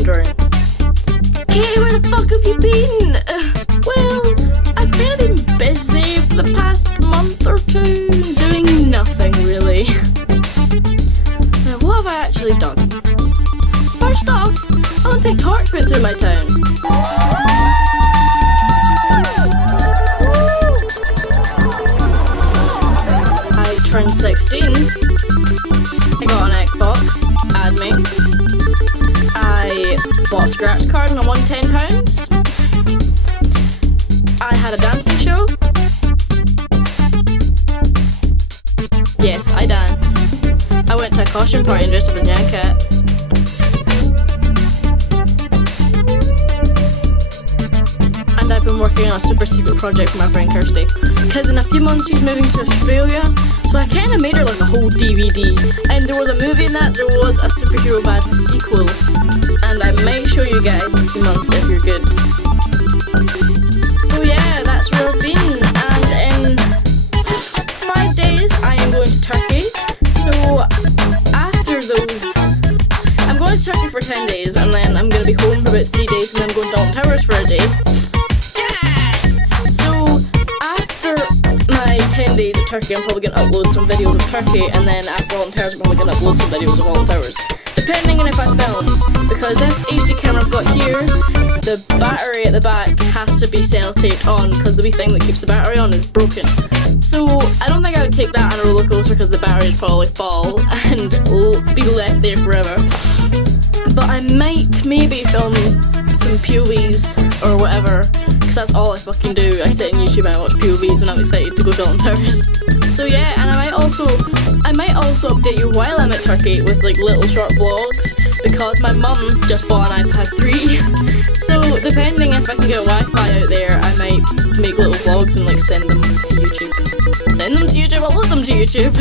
wondering, Katie, where the fuck have you been? Well, I've kind of been busy for the past month or two, doing nothing really. Now, what have I actually done? First off, Olympic torch went through my town. I turned 16. I got an Xbox. Add me. I bought a scratch card and I won £10. I had a dancing show. Yes, I danced. I went to a costume party and dressed up as Nyan Cat. And I've been working on a super secret project for my friend Kirsty. Because in a few months she's moving to Australia, so I kind of made her like a whole DVD. And there was a movie in that, there was a Superhero Bad sequel. And I might show you guys in a few months if you're good. So yeah, that's where I've been. And in 5 days I am going to Turkey. So after those, I'm going to Turkey for 10 days and then I'm going to be home for about 3 days and then I'm going to Dalton Towers for a day. Yes! So after my 10 days at Turkey, I'm probably going to upload some videos of Turkey, and then after Dalton Towers I'm probably going to upload some videos of Dalton Towers. Depending on if I film, because this HD camera I've got here, the battery at the back has to be sellotape on because the wee thing that keeps the battery on is broken. So I don't think I would take that on a roller coaster because the battery would probably fall and be left there forever. But I might maybe film some POVs or whatever, because that's all I fucking do. I sit on YouTube and I watch POVs when I'm excited to go to Dalton Towers. So yeah, and I might also update you while I'm at Turkey with like little short vlogs, because my mum just bought an iPad 3. So depending if I can get Wi-Fi out there, I might make little vlogs and like send them to YouTube. Send them to YouTube, upload them to YouTube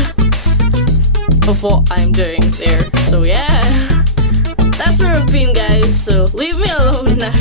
of what I'm doing there. So yeah, that's where I've been, guys, so leave me alone now.